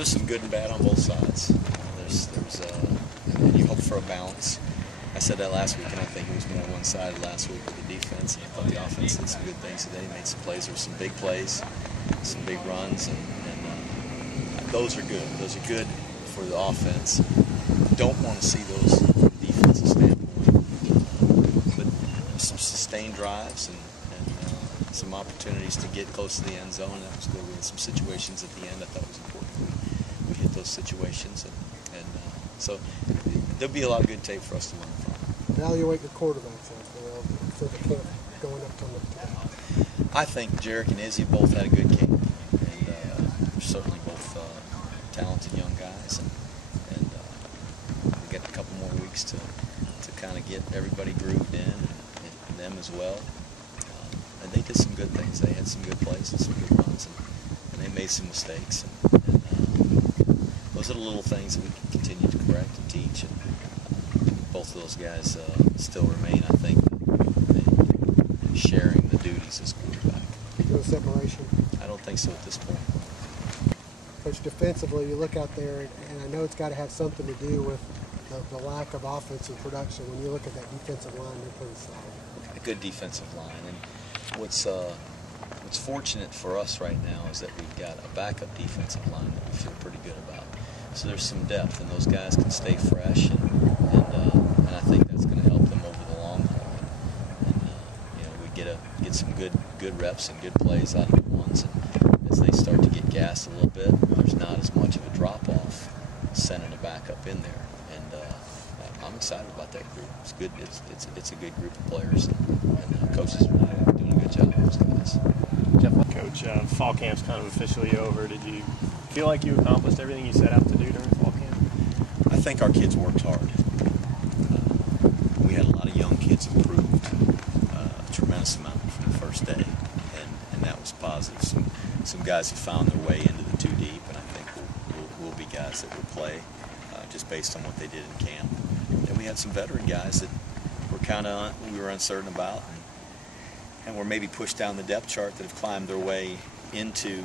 there's some good and bad on both sides. And you hope for a balance. I said that last week, and I think it was more one-sided last week with the defense. And I thought the offense did some good things today. Made some plays. There were some big plays, some big runs, and those are good. Those are good for the offense. Don't want to see those from a defensive standpoint. But some sustained drives and some opportunities to get close to the end zone. That was good. We had some situations at the end I thought was important. We hit those situations, and so there'll be a lot of good tape for us to learn from. Evaluate your quarterbacks for the camp going up to them today. I think Jarek and Izzy both had a good camp, and they're certainly both talented young guys, and we got a couple more weeks to kind of get everybody grooved in, and them as well. And they did some good things. They had some good plays and some good runs, and they made some mistakes. And those are the little things that we can continue to correct and teach. And both of those guys still remain, I think, sharing the duties as quarterback. No separation? I don't think so at this point. Coach, defensively, you look out there, and I know it's got to have something to do with the lack of offensive production. When you look at that defensive line, they're pretty solid. A good defensive line. And what's fortunate for us right now is that we've got a backup defensive line that we feel pretty good about. So there's some depth, and those guys can stay fresh, and I think that's going to help them over the long haul. And you know, we get some good reps and good plays out of the ones, and as they start to get gassed a little bit, there's not as much of a drop-off sending a backup in there. And I'm excited about that group. It's good. It's a good group of players, and coaches are doing a good job with those guys. Jeff, Coach, fall camp's kind of officially over. Did you feel like you accomplished everything you set out to do during fall camp? I think our kids worked hard. We had a lot of young kids improved a tremendous amount from the first day, and that was positive. Some guys have found their way into the two deep, and I think will be guys that will play just based on what they did in camp. And we had some veteran guys that we were uncertain about, and were maybe pushed down the depth chart that have climbed their way into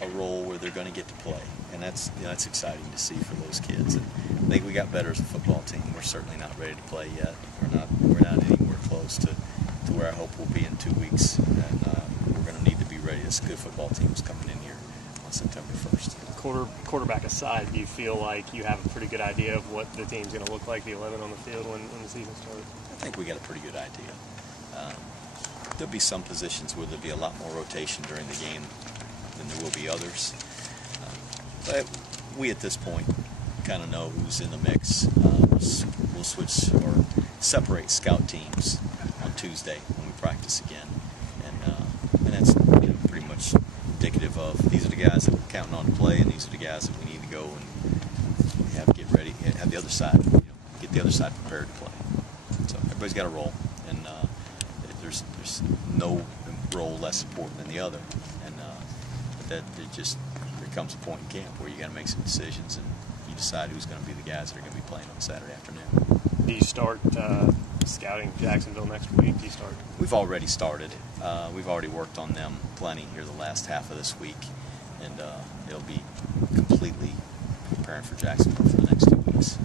a role where they're going to get to play, and that's exciting to see for those kids. And I think we got better as a football team. We're certainly not ready to play yet. We're not anywhere close to where I hope we'll be in 2 weeks, and we're going to need to be ready. This good football team is coming in here on September 1st. Quarterback aside, do you feel like you have a pretty good idea of what the team's going to look like, the 11 on the field when the season starts? I think we got a pretty good idea. There'll be some positions where there'll be a lot more rotation during the game than there will be others. But we at this point kind of know who's in the mix. We'll switch or separate scout teams on Tuesday when we practice again, and that's pretty much indicative of these are the guys that we're counting on to play, and these are the guys that we need to go and have to get ready, have the other side, get the other side prepared to play. So everybody's got a role, and there's no role less important than the other, and there comes a point in camp where you got to make some decisions, and you decide who's going to be the guys that are going to be playing on Saturday afternoon. Do you start scouting Jacksonville next week? Do you start? We've already started. We've already worked on them plenty here the last half of this week, and it'll be completely preparing for Jacksonville for the next 2 weeks.